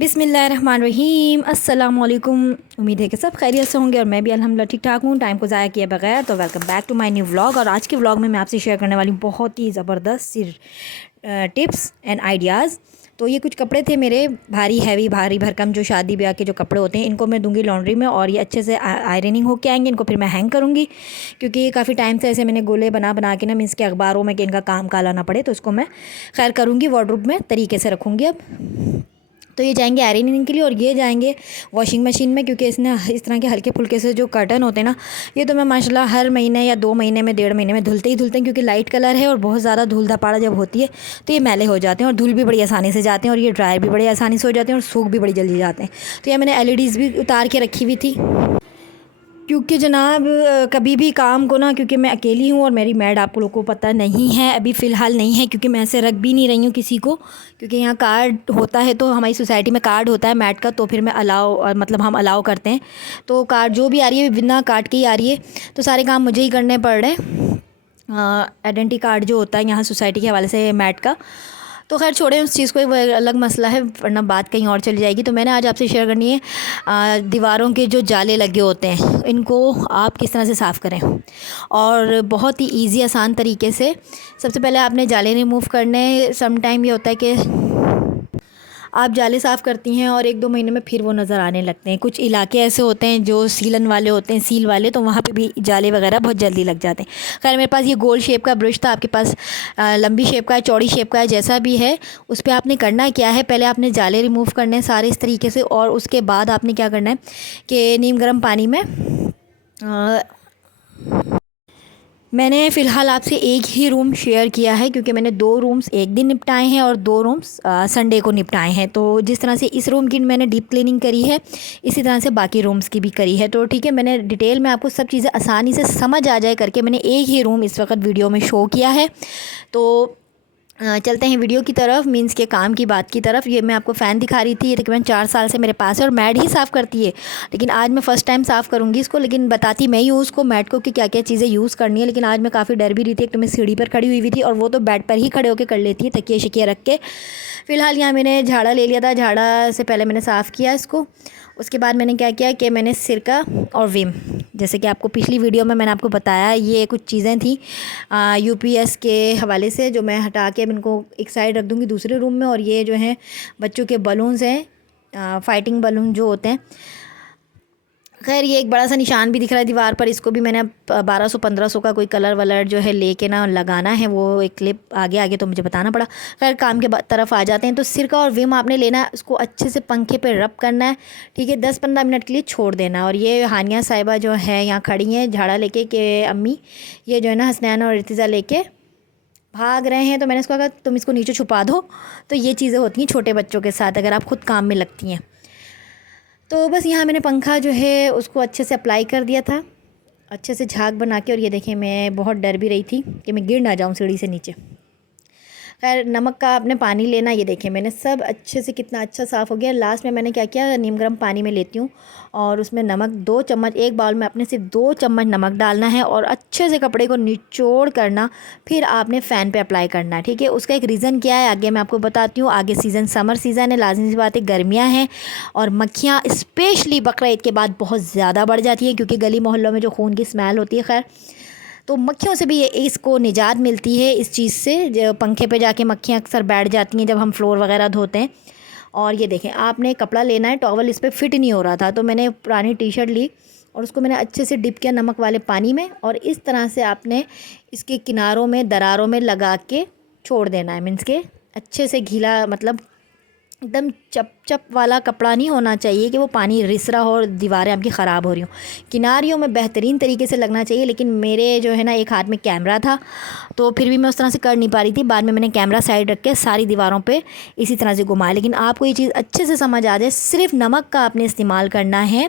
बिस्मिल्लाहिर्रहमानिर्रहीम। अस्सलाम वालेकुम। उम्मीद है कि सब खैरियत से होंगे और मैं भी अल्हम्दुलिल्लाह ठीक ठाक हूँ। टाइम को ज़ाया किए बगैर तो welcome back to my new vlog. और आज के व्लॉग में मैं आपसे शेयर करने वाली हूँ बहुत ही ज़बरदस्त सी टिप्स एंड आइडियाज़। तो ये कुछ कपड़े थे मेरे भारी भरकम जो शादी ब्याह के जो कपड़े होते हैं, इनको मैं दूंगी लॉन्ड्री में और ये अच्छे से आयरनिंग होके आएंगे। इनको फिर मैं हैंग करूँगी क्योंकि काफ़ी टाइम से ऐसे मैंने गोले बना बना के ना मीन्स के अखबारों में कि इनका काम काला ना पड़े, तो इसको मैं खैर करूँगी वार्डरोब में तरीके से रखूँगी। अब तो ये जाएंगे आयरनिंग के लिए और ये जाएंगे वॉशिंग मशीन में, क्योंकि इसने इस तरह के हल्के फुल्के से जो कर्टन होते हैं ना, ये तो मैं माशाल्लाह हर महीने या 2 महीने में 1.5 महीने में धुलते ही धुलते हैं, क्योंकि लाइट कलर है और बहुत ज़्यादा धूल धपाड़ा जब होती है तो ये मैले हो जाते हैं और धुल भी बड़ी आसानी से जाते हैं और ये ड्रायर भी बड़ी आसानी से हो जाते हैं और सूख भी बड़ी जल्दी जाते हैं। तो ये मैंने LEDs भी उतार के रखी हुई थी क्योंकि जनाब कभी भी काम को ना, क्योंकि मैं अकेली हूँ और मेरी मैड आप लोगों को पता नहीं है, अभी फ़िलहाल नहीं है क्योंकि मैं ऐसे रख भी नहीं रही हूँ किसी को, क्योंकि यहाँ कार्ड होता है तो हमारी सोसाइटी में कार्ड होता है मैड का, तो फिर मैं मतलब हम अलाउ करते हैं। तो कार्ड जो भी आ रही है बिना कार्ड की ही आ रही है, तो सारे काम मुझे ही करने पड़ रहे हैं। आइडेंटिटी कार्ड जो होता है यहाँ सोसाइटी के हवाले से मैड का, तो खैर छोड़ें उस चीज़ को, एक अलग मसला है वरना बात कहीं और चली जाएगी। तो मैंने आज आपसे शेयर करनी है दीवारों के जो जाले लगे होते हैं इनको आप किस तरह से साफ़ करें, और बहुत ही इजी आसान तरीके से। सबसे पहले आपने जाले रिमूव करने। सम टाइम ये होता है कि आप जाले साफ़ करती हैं और 1-2 महीने में फिर वो नज़र आने लगते हैं। कुछ इलाके ऐसे होते हैं जो सीलन वाले होते हैं, सील वाले, तो वहाँ पे भी जाले वगैरह बहुत जल्दी लग जाते हैं। खैर मेरे पास ये गोल शेप का ब्रश था, आपके पास लंबी शेप का है, चौड़ी शेप का है, जैसा भी है उस पर आपने करना क्या है, पहले आपने जाले रिमूव करने हैं सारे इस तरीके से, और उसके बाद आपने क्या करना है कि नीम गर्म पानी में मैंने फ़िलहाल आपसे एक ही रूम शेयर किया है क्योंकि मैंने 2 रूम्स एक दिन निपटाए हैं और 2 रूम्स संडे को निपटाए हैं। तो जिस तरह से इस रूम की मैंने डीप क्लीनिंग करी है, इसी तरह से बाकी रूम्स की भी करी है। तो ठीक है, मैंने डिटेल में आपको सब चीज़ें आसानी से समझ आ जाए करके मैंने एक ही रूम इस वक्त वीडियो में शो किया है। तो चलते हैं वीडियो की तरफ, मीन्स के काम की बात की तरफ। ये मैं आपको फ़ैन दिखा रही थी, ये तकरीबन 4 साल से मेरे पास है और मैड ही साफ़ करती है, लेकिन आज मैं फ़र्स्ट टाइम साफ़ करूँगी इसको। लेकिन बताती मैं ही हूँ उसको, मैड को, कि क्या क्या चीज़ें यूज़ करनी है। लेकिन आज मैं काफ़ी डर भी रही थी, एक तो मैं सीढ़ी पर खड़ी हुई थी और वो तो बेड पर ही खड़े होकर कर लेती है तकिए शकिए रख के। फ़िलहाल यहाँ मैंने झाड़ा ले लिया था, झाड़ा से पहले मैंने साफ़ किया इसको। उसके बाद मैंने क्या किया कि मैंने सिरका और विम, जैसे कि आपको पिछली वीडियो में मैंने आपको बताया, ये कुछ चीज़ें थी UPS के हवाले से जो मैं हटा के अब इनको एक साइड रख दूँगी दूसरे रूम में। और ये जो हैं बच्चों के बलून्स हैं, फाइटिंग बलून जो होते हैं। खैर ये एक बड़ा सा निशान भी दिख रहा है दीवार पर, इसको भी मैंने 1200-1500 का कोई कलर वलर जो है लेके ना लगाना है, वो एक क्लिप आगे आगे तो मुझे बताना पड़ा। खैर काम के तरफ आ जाते हैं। तो सिरका और विम आपने लेना है, उसको अच्छे से पंखे पे रब करना है, ठीक है, 10-15 मिनट के लिए छोड़ देना। और ये हानिया साहिबा जो है यहाँ खड़ी हैं झाड़ा लेके कि अम्मी ये जो है ना हसनैन और इर्तिज़ा लेके भाग रहे हैं, तो मैंने इसको कहा तुम इसको नीचे छुपा दो। तो ये चीज़ें होती हैं छोटे बच्चों के साथ अगर आप ख़ुद काम में लगती हैं। तो बस यहाँ मैंने पंखा जो है उसको अच्छे से अप्लाई कर दिया था, अच्छे से झाग बना के। और ये देखें मैं बहुत डर भी रही थी कि मैं गिर ना जाऊँ सीढ़ी से नीचे। खैर नमक का आपने पानी लेना, ये देखें मैंने सब अच्छे से कितना अच्छा साफ़ हो गया। लास्ट में मैंने क्या किया, नीम गर्म पानी में लेती हूँ और उसमें नमक 2 चम्मच, एक बाउल में आपने सिर्फ 2 चम्मच नमक डालना है और अच्छे से कपड़े को निचोड़ करना, फिर आपने फ़ैन पे अप्लाई करना है, ठीक है। उसका एक रीज़न क्या है आगे मैं आपको बताती हूँ। आगे सीज़न समर सीज़न है, लाज़मी सी बात है, गर्मियाँ हैं और मक्खियाँ स्पेशली बकरा ईद के बाद बहुत ज़्यादा बढ़ जाती हैं क्योंकि गली मोहल्लों में जो खून की स्मेल होती है। खैर तो मक्खियों से भी इसको निजात मिलती है इस चीज़ से, जो पंखे पे जाके मक्खियाँ अक्सर बैठ जाती हैं जब हम फ्लोर वगैरह धोते हैं। और ये देखें आपने कपड़ा लेना है, टॉवल इस पर फिट नहीं हो रहा था तो मैंने पुरानी टी-शर्ट ली और उसको मैंने अच्छे से डिप किया नमक वाले पानी में, और इस तरह से आपने इसके किनारों में दरारों में लगा के छोड़ देना है। मीन्स के अच्छे से गीला, मतलब एकदम चप वाला कपड़ा नहीं होना चाहिए कि वो पानी रिस रहा हो और दीवारें आपकी ख़राब हो रही हों। किनारियों में बेहतरीन तरीके से लगना चाहिए। लेकिन मेरे जो है ना एक हाथ में कैमरा था तो फिर भी मैं उस तरह से कर नहीं पा रही थी। बाद में मैंने कैमरा साइड रख के सारी दीवारों पे इसी तरह से घुमाया। लेकिन आपको ये चीज़ अच्छे से समझ आ जाए, सिर्फ नमक का आपने इस्तेमाल करना है।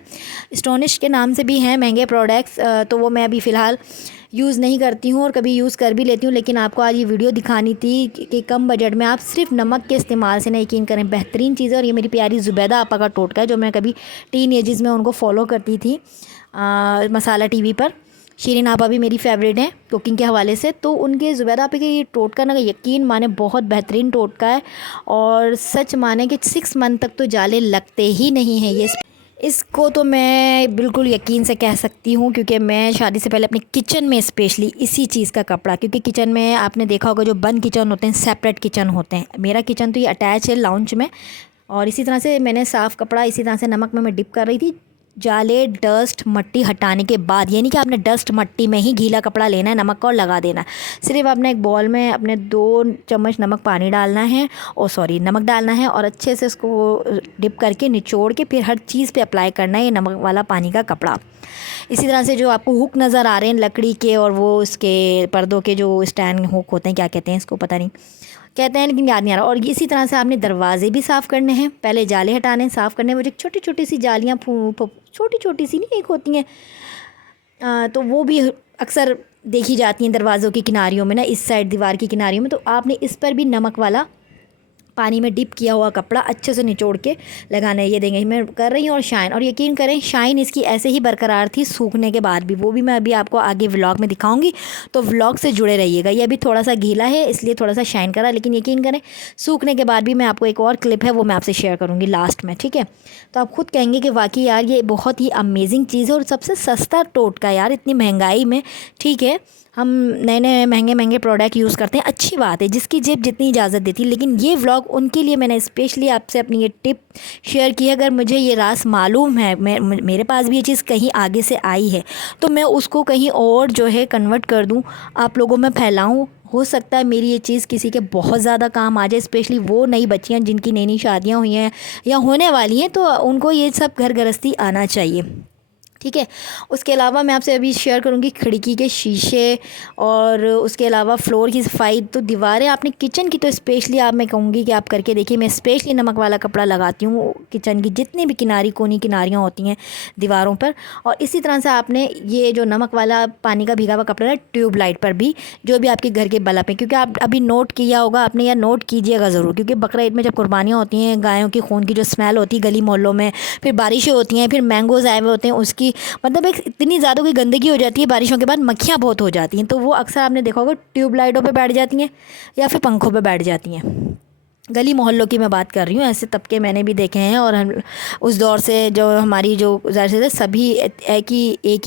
स्टोनिश के नाम से भी हैं महंगे प्रोडक्ट्स, तो वो मैं अभी फ़िलहाल यूज़ नहीं करती हूँ और कभी यूज़ कर भी लेती हूँ। लेकिन आपको आज ये वीडियो दिखानी थी कि कम बजट में आप सिर्फ नमक के इस्तेमाल से ना यकीन करें बेहतरीन चीज़ है। और ये मेरी प्यारी ज़ुबैदा आपा का टोटका है जो मैं कभी टीन एजेस में उनको फॉलो करती थी मसाला TV पर। शीरीन आपा भी मेरी फेवरेट हैं कुकिंग के हवाले से, तो उनके ज़ुबैदा आपा के ये टोटका ना यकीन माने बहुत बेहतरीन टोटका है। और सच माने कि 6 मंथ तक तो जाले लगते ही नहीं हैं। ये इसको तो मैं बिल्कुल यकीन से कह सकती हूँ, क्योंकि मैं शादी से पहले अपने किचन में स्पेशली इसी चीज़ का कपड़ा, क्योंकि किचन में आपने देखा होगा जो बंद किचन होते हैं सेपरेट किचन होते हैं, मेरा किचन तो ये अटैच है लाउंज में। और इसी तरह से मैंने साफ़ कपड़ा इसी तरह से नमक में मैं डिप कर रही थी जाले डस्ट मट्टी हटाने के बाद। ये नहीं कि आपने डस्ट मट्टी में ही गीला कपड़ा लेना है नमक का और लगा देना है। सिर्फ आपने एक बॉल में अपने 2 चम्मच नमक पानी डालना है, नमक डालना है और अच्छे से इसको डिप करके निचोड़ के फिर हर चीज़ पे अप्लाई करना है ये नमक वाला पानी का कपड़ा। इसी तरह से जो आपको हुक नज़र आ रहे हैं लकड़ी के और वो उसके पर्दों के जो स्टैंड हुक होते हैं, क्या कहते हैं इसको पता नहीं कहते हैं, लेकिन याद नहीं आ रहा। और इसी तरह से आपने दरवाजे भी साफ़ करने हैं, पहले जाले हटाने साफ़ करने हैं। वो जो छोटी छोटी सी जालियाँ छोटी छोटी सी नहीं एक होती हैं, तो वो भी अक्सर देखी जाती हैं दरवाज़ों की किनारियों में ना, इस साइड दीवार की किनारियों में। तो आपने इस पर भी नमक वाला पानी में डिप किया हुआ कपड़ा अच्छे से निचोड़ के लगाना है। ये देंगे मैं कर रही हूँ। और शाइन, और यकीन करें शाइन इसकी ऐसे ही बरकरार थी सूखने के बाद भी, वो भी मैं अभी आपको आगे व्लॉग में दिखाऊंगी, तो व्लॉग से जुड़े रहिएगा। ये अभी थोड़ा सा गीला है इसलिए थोड़ा सा शाइन करा, लेकिन यकीन करें सूखने के बाद भी मैं आपको एक और क्लिप है वो मैं आपसे शेयर करूँगी लास्ट में, ठीक है। तो आप खुद कहेंगे कि वाकई यार ये बहुत ही अमेजिंग चीज़ है और सबसे सस्ता टोटका यार इतनी महंगाई में। ठीक है, हम नए नए महंगे महंगे प्रोडक्ट यूज़ करते हैं, अच्छी बात है, जिसकी जेब जितनी इजाज़त देती है, लेकिन ये व्लॉग उनके लिए मैंने स्पेशली आपसे अपनी ये टिप शेयर की है। अगर मुझे ये राज मालूम है, मेरे पास भी ये चीज़ कहीं आगे से आई है, तो मैं उसको कहीं और जो है कन्वर्ट कर दूँ, आप लोगों में फैलाऊँ। हो सकता है मेरी ये चीज़ किसी के बहुत ज़्यादा काम आ जाए, स्पेशली वो नई बच्चियाँ जिनकी नई नई शादियाँ हुई हैं या होने वाली हैं, तो उनको ये सब घर गृहस्थी आना चाहिए, ठीक है। उसके अलावा मैं आपसे अभी शेयर करूँगी खिड़की के शीशे और उसके अलावा फ्लोर की सफाई। तो दीवारें आपने किचन की तो स्पेशली आप मैं कहूँगी कि आप करके देखिए। मैं स्पेशली नमक वाला कपड़ा लगाती हूँ किचन की जितनी भी किनारी कोनी किनारियाँ होती हैं दीवारों पर। और इसी तरह से आपने ये जो नमक वाला पानी का भीगा हुआ कपड़ा है ट्यूब लाइट पर भी, जो भी आपके घर के बल्ब हैं, क्योंकि आप अभी नोट किया होगा आपने या नोट कीजिएगा ज़रूर, क्योंकि बकरा ईद में जब कुर्बानियाँ होती हैं गायों की खून की जो स्मेल होती है गली मोहल्लों में, फिर बारिशें होती हैं, फिर मैंगोज़ आए हुए होते हैं, उसकी मतलब एक इतनी ज़्यादा कोई गंदगी हो जाती है बारिशों के बाद, मक्खियाँ बहुत हो जाती हैं, तो वो अक्सर आपने देखा होगा ट्यूब लाइटों पे बैठ जाती हैं या फिर पंखों पे बैठ जाती हैं। गली मोहल्लों की मैं बात कर रही हूँ, ऐसे तबके मैंने भी देखे हैं। और हम उस दौर से जो हमारी जो ज़ाहिर से सभी एक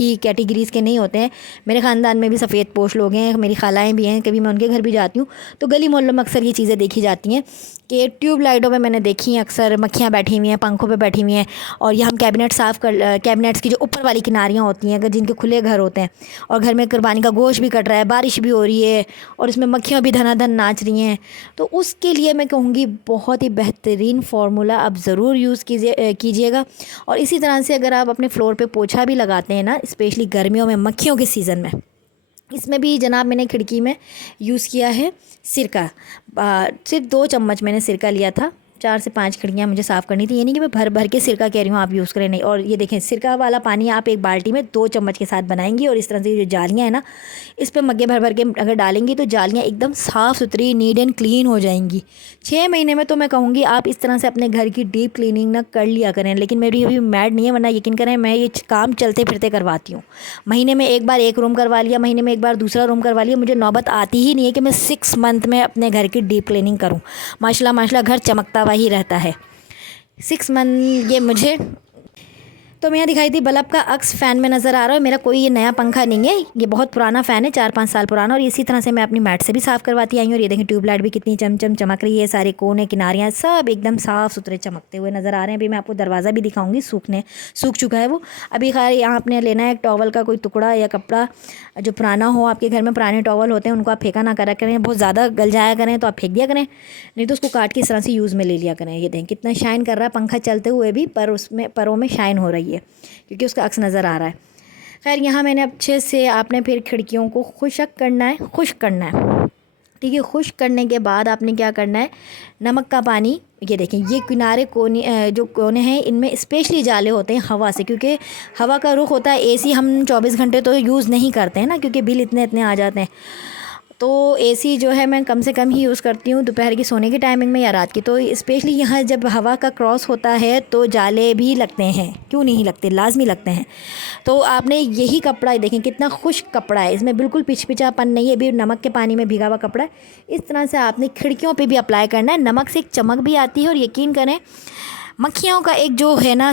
ही कैटेगरीज़ के नहीं होते हैं। मेरे ख़ानदान में भी सफ़ेद पोश लोग हैं, मेरी खालाएँ भी हैं, कभी मैं उनके घर भी जाती हूँ तो गली मोहल्लों में अक्सर ये चीज़ें देखी जाती हैं कि ट्यूब लाइटों पे मैंने देखी हैं अक्सर मक्खियाँ बैठी हुई हैं, पंखों पे बैठी हुई हैं। और ये हम कैबिनेट्स की जो ऊपर वाली किनारियाँ होती हैं, अगर जिनके खुले घर होते हैं और घर में कुर्बानी का गोश्त भी कट रहा है, बारिश भी हो रही है और इसमें मक्खियाँ भी धनाधन नाच रही हैं, तो उसके लिए मैं कहूँगी बहुत ही बेहतरीन फार्मूला आप ज़रूर यूज़ कीजिएगा। और इसी तरह से अगर आप अपने फ्लोर पे पोछा भी लगाते हैं ना, स्पेशली गर्मियों में मक्खियों के सीज़न में, इसमें भी जनाब मैंने खिड़की में यूज़ किया है सिरका। सिर्फ 2 चम्मच मैंने सिरका लिया था, 4 से 5 खिड़कियाँ मुझे साफ़ करनी थी, ये नहीं कि मैं भर भर के सिरका कह रही हूँ आप यूज़ करें, नहीं। और ये देखें सिरका वाला पानी आप एक बाल्टी में 2 चम्मच के साथ बनाएंगी और इस तरह से जो जालियाँ हैं ना इस पर मग्गे भर भर के अगर डालेंगी तो जालियाँ एकदम साफ़ सुथरी नीट एंड क्लीन हो जाएंगी। 6 महीने में तो मैं कहूँगी आप इस तरह से अपने घर की डीप क्लीनिंग ना कर लिया करें। लेकिन मेरी अभी मैड नहीं है, वरना यकीन करें मैं ये काम चलते फिरते करवाती हूँ। महीने में एक बार एक रूम करवा लिया, महीने में एक बार दूसरा रूम करवा लिया, मुझे नौबत आती ही नहीं है कि मैं 6 मंथ में अपने घर की डीप क्लीनिंग करूँ। माशाल्लाह माशाल्लाह घर चमकता हुआ ही रहता है 6 मंथ ये मुझे। तो मैं यहाँ दिखाई थी बल्ब का अक्स फ़ैन में नज़र आ रहा है, मेरा कोई ये नया पंखा नहीं है, ये बहुत पुराना फ़ैन है, 4-5 साल पुराना। और इसी तरह से मैं अपनी मैट से भी साफ़ करवाती आई हूँ। और ये देखें ट्यूबलाइट भी कितनी चमचम चमक रही है, सारे कोने किनारियाँ सब एकदम साफ़ सुथरे चमकते हुए नज़र आ रहे हैं। अभी मैं आपको दरवाज़ा भी दिखाऊँगी, सूख चुका है वो। अभी खैर यहाँ आपने लेना है एक टॉवल का कोई टुकड़ा या कपड़ा जो पुराना हो, आपके घर में पुराने टॉवल होते हैं उनको आप फेंका ना करा करें, बहुत ज़्यादा गल जाया करें तो आप फेंक दिया करें, नहीं तो उसको काट के इस तरह से यूज़ में ले लिया करें। ये देखें कितना शाइन कर रहा है पंखा चलते हुए भी, पर उसमें परों में शाइन हो रही है क्योंकि उसका अक्स नज़र आ रहा है। खैर यहाँ मैंने अच्छे से आपने फिर खिड़कियों को खुश्क करना है, ठीक है। खुश्क करने के बाद आपने क्या करना है, नमक का पानी, ये देखें ये किनारे कोने जो कोने हैं इनमें स्पेशली जाले होते हैं हवा से, क्योंकि हवा का रुख होता है एसी हम 24 घंटे तो यूज़ नहीं करते हैं ना, क्योंकि बिल इतने आ जाते हैं। तो एसी जो है मैं कम से कम ही यूज़ करती हूँ दोपहर की सोने की टाइमिंग में या रात की। तो स्पेशली यहाँ जब हवा का क्रॉस होता है तो जाले भी लगते हैं, क्यों नहीं लगते, लाजमी लगते हैं। तो आपने यही कपड़ा देखें कितना खुश्क कपड़ा है, इसमें बिल्कुल पिचपिचापन नहीं है, भी नमक के पानी में भीगा हुआ कपड़ा है। इस तरह से आपने खिड़कियों पे भी अप्लाई करना है। नमक से एक चमक भी आती है और यकीन करें मक्खियों का एक जो है ना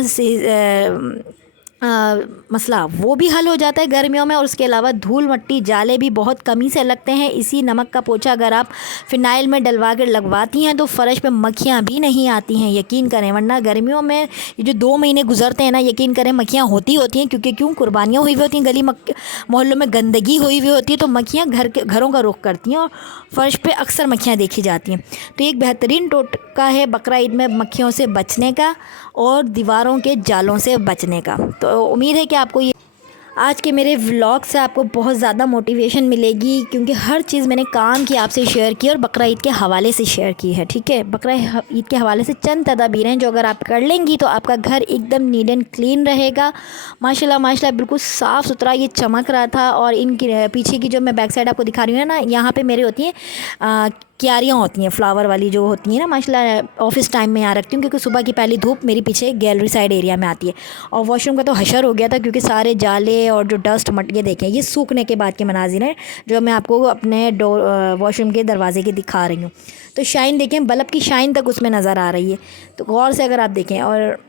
मसला वो भी हल हो जाता है गर्मियों में। और उसके अलावा धूल मट्टी जाले भी बहुत कमी से लगते हैं। इसी नमक का पोछा अगर आप फ़िनाइल में डलवा कर लगवाती हैं तो फ़र्श पे मक्खियाँ भी नहीं आती हैं, यकीन करें। वरना गर्मियों में ये जो 2 महीने गुजरते हैं ना, यकीन करें मक्खियाँ होती हैं, क्योंकि कुर्बानियाँ हुई हुई होती हैं, गली मोहल्लों में गंदगी हुई हुई होती है, तो मक्खियाँ घरों का रुख करती हैं और फ़र्श पे अक्सर मक्खियाँ देखी जाती हैं। तो एक बेहतरीन टोटका है बकरा ईद में मक्खियों से बचने का और दीवारों के जालों से बचने का। तो उम्मीद है कि आपको ये आज के मेरे व्लॉग से आपको बहुत ज़्यादा मोटिवेशन मिलेगी, क्योंकि हर चीज़ मैंने काम की आपसे शेयर की और बकरा ईद के हवाले से शेयर की है। ठीक है, बकरा ईद के हवाले से चंद तदाबीर हैं जो अगर आप कर लेंगी तो आपका घर एकदम नीट एंड क्लीन रहेगा। माशाल्लाह माशाल्लाह बिल्कुल साफ़ सुथरा ये चमक रहा था। और इनकी पीछे की जो मैं बैक साइड आपको दिखा रही हूँ ना, यहाँ पे मेरे होती हैं क्यारियाँ होती हैं फ्लावर वाली जो होती हैं ना, माशाल्लाह ऑफिस टाइम में यहाँ रखती हूँ, क्योंकि सुबह की पहली धूप मेरी पीछे गैलरी साइड एरिया में आती है। और वॉशरूम का तो हशर हो गया था, क्योंकि सारे जाले और जो डस्ट मटके देखें, ये सूखने के बाद के मनाजिर हैं जो मैं आपको अपने वॉशरूम के दरवाजे के दिखा रही हूँ। तो शाइन देखें, बल्ब की शाइन तक उसमें नज़र आ रही है, तो गौर से अगर आप देखें, और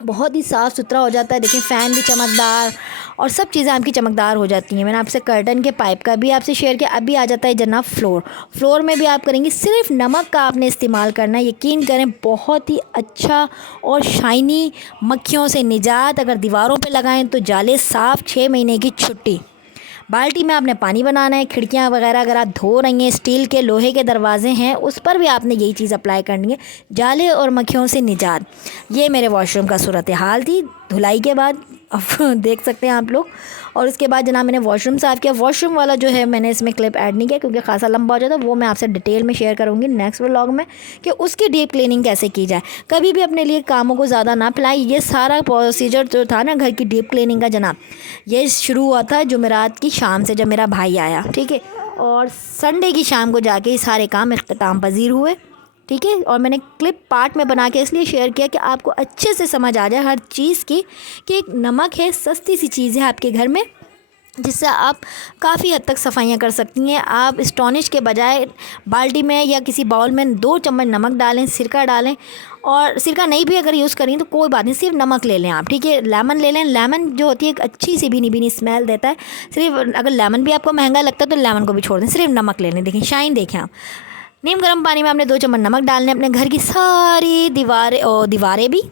बहुत ही साफ़ सुथरा हो जाता है। देखिए फ़ैन भी चमकदार और सब चीज़ें आपकी चमकदार हो जाती हैं। मैंने आपसे कर्टन के पाइप का भी आपसे शेयर किया। अभी आ जाता है जनाब फ्लोर में भी आप करेंगे, सिर्फ नमक का आपने इस्तेमाल करना है। यकीन करें बहुत ही अच्छा और शाइनी, मक्खियों से निजात। अगर दीवारों पे लगाएं तो जाले साफ़, 6 महीने की छुट्टी। बाल्टी में आपने पानी बनाना है। खिड़कियाँ वगैरह अगर आप धो रही हैं, स्टील के लोहे के दरवाजे हैं, उस पर भी आपने यही चीज़ अप्लाई करनी है, जाले और मक्खियों से निजात। ये मेरे वॉशरूम का सूरत हाल थी धुलाई के बाद, अब देख सकते हैं आप लोग। और उसके बाद जनाब मैंने वॉशरूम साफ़ किया। वॉशरूम वाला जो है मैंने इसमें क्लिप ऐड नहीं किया, क्योंकि खासा लंबा हो जाता, वो मैं आपसे डिटेल में शेयर करूँगी नेक्स्ट व्लॉग में कि उसकी डीप क्लीनिंग कैसे की जाए। कभी भी अपने लिए कामों को ज़्यादा ना फैलाएं। ये सारा प्रोसीजर जो था ना घर की डीप क्लीनिंग का जनाब, ये शुरू हुआ था जुमेरात की शाम से, जब मेरा भाई आया, ठीक है, और संडे की शाम को जाके ये सारे काम इख्तिताम पजीर हुए। ठीक है, और मैंने क्लिप पार्ट में बना के इसलिए शेयर किया कि आपको अच्छे से समझ आ जाए हर चीज़ की, कि एक नमक है, सस्ती सी चीज़ है आपके घर में, जिससे आप काफ़ी हद तक सफाइयाँ कर सकती हैं। आप स्टॉनिश के बजाय बाल्टी में या किसी बाउल में 2 चम्मच नमक डालें, सिरका डालें, और सिरका नहीं भी अगर यूज़ करें तो कोई बात नहीं, सिर्फ नमक ले लें आप। ठीक है, लेमन ले लें। लेमन जो होती है एक अच्छी सी भीनी भीनी स्मेल देता है। सिर्फ अगर लेमन भी आपको महंगा लगता है तो लेमन को भी छोड़ दें, सिर्फ नमक ले लें। देखें शाइन देखें आप, नीम गर्म पानी में आपने 2 चम्मच नमक डालने। अपने घर की सारी दीवारें भी,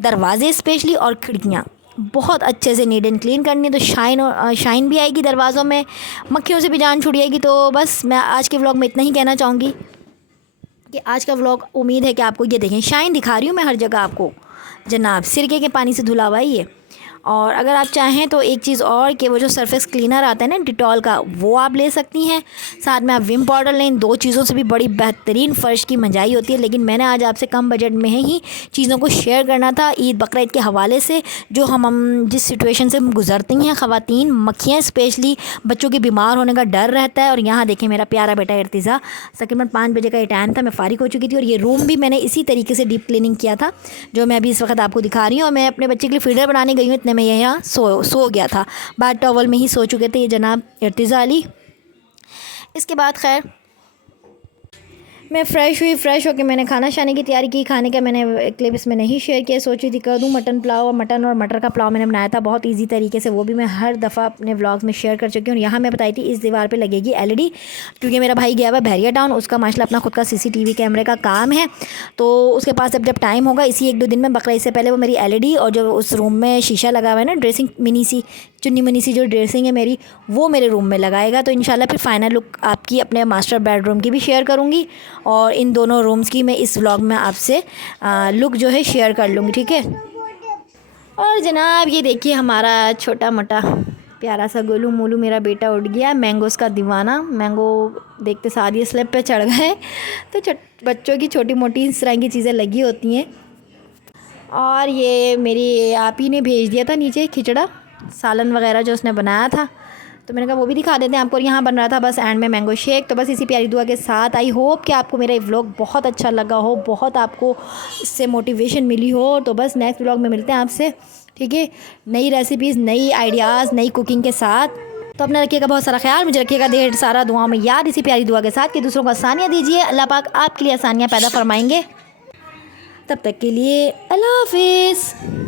दरवाजे स्पेशली और खिड़कियाँ बहुत अच्छे से नीट एंड क्लीन करनी है, तो शाइन भी आएगी दरवाज़ों में, मक्खियों से भी जान छुड़ जाएगी। तो बस मैं आज के व्लॉग में इतना ही कहना चाहूँगी कि आज का व्लॉग उम्मीद है कि आपको, ये देखें शाइन दिखा रही हूँ मैं हर जगह आपको जनाब, सिरके के पानी से धुला हुआ है ये। और अगर आप चाहें तो एक चीज़ और, कि वो जो सरफेस क्लीनर आता है ना डिटॉल का, वो आप ले सकती हैं। साथ में आप विम पाउडर लें। 2 चीज़ों से भी बड़ी बेहतरीन फ़र्श की मंजाई होती है। लेकिन मैंने आज आपसे कम बजट में ही चीज़ों को शेयर करना था बकरा ईद के हवाले से, जो हम जिस सिचुएशन से गुजरती हैं ख़वातीन, मक्खियाँ स्पेशली, बच्चों के बीमार होने का डर रहता है। और यहाँ देखें मेरा प्यारा बेटा इर्तिज़ा, तकरीबन 5 बजे का ये टाइम था, मैं फ़ारिग हो चुकी थी। और ये रूम भी मैंने इसी तरीके से डीप क्लीनिंग किया था, जो मैं अभी इस वक्त आपको दिखा रही हूँ। और मैं अपने बच्चे के लिए फीडर बनाने गई हूँ, इतने में यहाँ सो गया था, बाद टॉवल में ही सो चुके थे ये जनाब इर्तिज़ा अली। इसके बाद खैर मैं फ़्रेश हुई। फ़्रेश होकर मैंने खाना शाने की तैयारी की। खाने का मैंने क्लिप इसमें नहीं शेयर किया, सोची थी कर दूं मटन पुलाव। और मटन और मटर का पुलाव मैंने बनाया था बहुत इजी तरीके से, वो भी मैं हर दफ़ा अपने व्लॉग्स में शेयर कर चुकी हूँ। यहाँ मैं बताई थी इस दीवार पे लगेगी LED, क्योंकि मेरा भाई गया हुआ बहरिया टाउन, उसका माशाल्लाह अपना खुद का CCTV कैमरे का काम है। तो उसके पास जब टाइम होगा इसी 1-2 दिन में, बकरा इससे पहले वो मेरी LED और जो उस रूम में शीशा लगा हुआ है ना, ड्रेसिंग मिनी सी चुन्नी मुन्नी सी जो ड्रेसिंग है मेरी, वो मेरे रूम में लगाएगा। तो इंशाल्लाह फिर फाइनल लुक आपकी अपने मास्टर बेडरूम की भी शेयर करूँगी, और इन दोनों रूम्स की मैं इस व्लॉग में आपसे लुक जो है शेयर कर लूँगी। ठीक है, और जनाब ये देखिए हमारा छोटा मोटा प्यारा सा गोलू मोलू मेरा बेटा उठ गया, मैंगोज़ का दीवाना। मैंगो देखते साथ ही स्लैब पे चढ़ गए। तो बच्चों की छोटी मोटी इस तरह की चीज़ें लगी होती हैं। और ये मेरी आप ही ने भेज दिया था नीचे खिचड़ा, सालन वगैरह जो उसने बनाया था, तो मैंने कहा वो भी दिखा देते हैं आपको। यहाँ बन रहा था बस एंड में मैंगो शेक। तो बस इसी प्यारी दुआ के साथ आई होप कि आपको मेरा व्लॉग बहुत अच्छा लगा हो, बहुत आपको इससे मोटिवेशन मिली हो। तो बस नेक्स्ट व्लॉग में मिलते हैं आपसे, ठीक है, नई रेसिपीज़, नई आइडियाज़, नई कुकिंग के साथ। तो अपना रखिएगा बहुत सारा ख्याल, मुझे रखिएगा ढेर सारा दुआओं में याद, इसी प्यारी दुआ के साथ कि दूसरों को आसानियाँ दीजिए। अल्लाह पाक आपके लिए आसानियाँ पैदा फरमाएंगे। तब तक के लिए अल्लाह हाफिज़।